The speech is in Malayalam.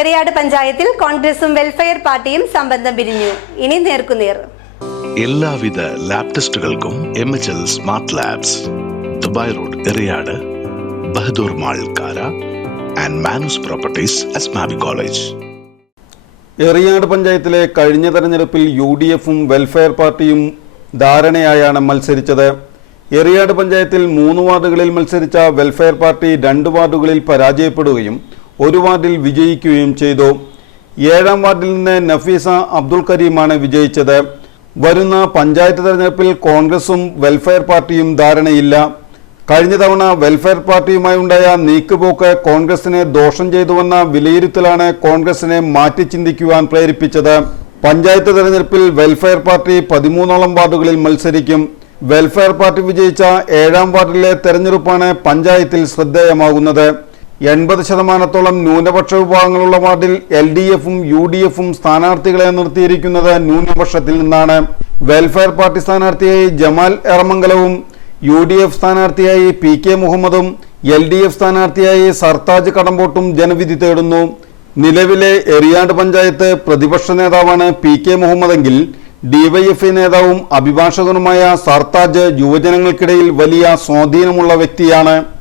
എറിയാട് പഞ്ചായത്തിൽ കോൺഗ്രസും വെൽഫെയർ പാർട്ടിയും സംബന്ധം പിരിഞ്ഞു. ഇനി നേർക്കുനേർ. എല്ലാവിധ lab ടെസ്റ്റുകൾക്കും M H L smart labs Dubai road Eriyad Bahadur mall Kara and Manoos properties Asmabi college Eriyad പഞ്ചായത്തിലെ കഴിഞ്ഞ തെരഞ്ഞെടുപ്പിൽ യു ഡി എഫും വെൽഫെയർ പാർട്ടിയും ധാരണയായാണ് മത്സരിച്ചത്. എറിയാട് പഞ്ചായത്തിൽ മൂന്ന് വാർഡുകളിൽ മത്സരിച്ച വെൽഫെയർ പാർട്ടി രണ്ട് വാർഡുകളിൽ പരാജയപ്പെടുകയും ഒരു വാർഡിൽ വിജയിക്കുകയും ചെയ്തു. ഏഴാം വാർഡിൽ നിന്ന് നഫീസ അബ്ദുൽ കരീമാണ് വിജയിച്ചത്. വരുന്ന പഞ്ചായത്ത് തെരഞ്ഞെടുപ്പിൽ കോൺഗ്രസും വെൽഫെയർ പാർട്ടിയും ധാരണയില്ല. കഴിഞ്ഞ തവണ വെൽഫെയർ പാർട്ടിയുമായി ഉണ്ടായ നീക്കുപോക്ക് കോൺഗ്രസിനെ ദോഷം ചെയ്തുവെന്ന വിലയിരുത്തലാണ് കോൺഗ്രസിനെ മാറ്റി ചിന്തിക്കുവാൻ പ്രേരിപ്പിച്ചത്. പഞ്ചായത്ത് തെരഞ്ഞെടുപ്പിൽ വെൽഫെയർ പാർട്ടി പതിമൂന്നോളം വാർഡുകളിൽ മത്സരിക്കും. വെൽഫെയർ പാർട്ടി വിജയിച്ച ഏഴാം വാർഡിലെ തെരഞ്ഞെടുപ്പാണ് പഞ്ചായത്തിൽ ശ്രദ്ധേയമാകുന്നത്. എൺപത് ശതമാനത്തോളം ന്യൂനപക്ഷ വിഭാഗങ്ങളുള്ള വാർഡിൽ എൽ ഡി എഫും യു ഡി എഫും സ്ഥാനാർത്ഥികളെ നിർത്തിയിരിക്കുന്നത് ന്യൂനപക്ഷത്തിൽ നിന്നാണ്. വെൽഫെയർ പാർട്ടി സ്ഥാനാർത്ഥിയായി ജമാൽ എറമംഗലവും യു ഡി എഫ് സ്ഥാനാർത്ഥിയായി പി കെ മുഹമ്മദും എൽ ഡി എഫ് സ്ഥാനാർത്ഥിയായി സർത്താജ് കടമ്പോട്ടും ജനവിധി തേടുന്നു. നിലവിലെ എറിയാട് പഞ്ചായത്ത് പ്രതിപക്ഷ നേതാവാണ് പി കെ മുഹമ്മദെങ്കിൽ ഡിവൈഎഫ്ഐ നേതാവും അഭിഭാഷകനുമായ സർത്താജ് യുവജനങ്ങൾക്കിടയിൽ വലിയ സ്വാധീനമുള്ള വ്യക്തിയാണ്.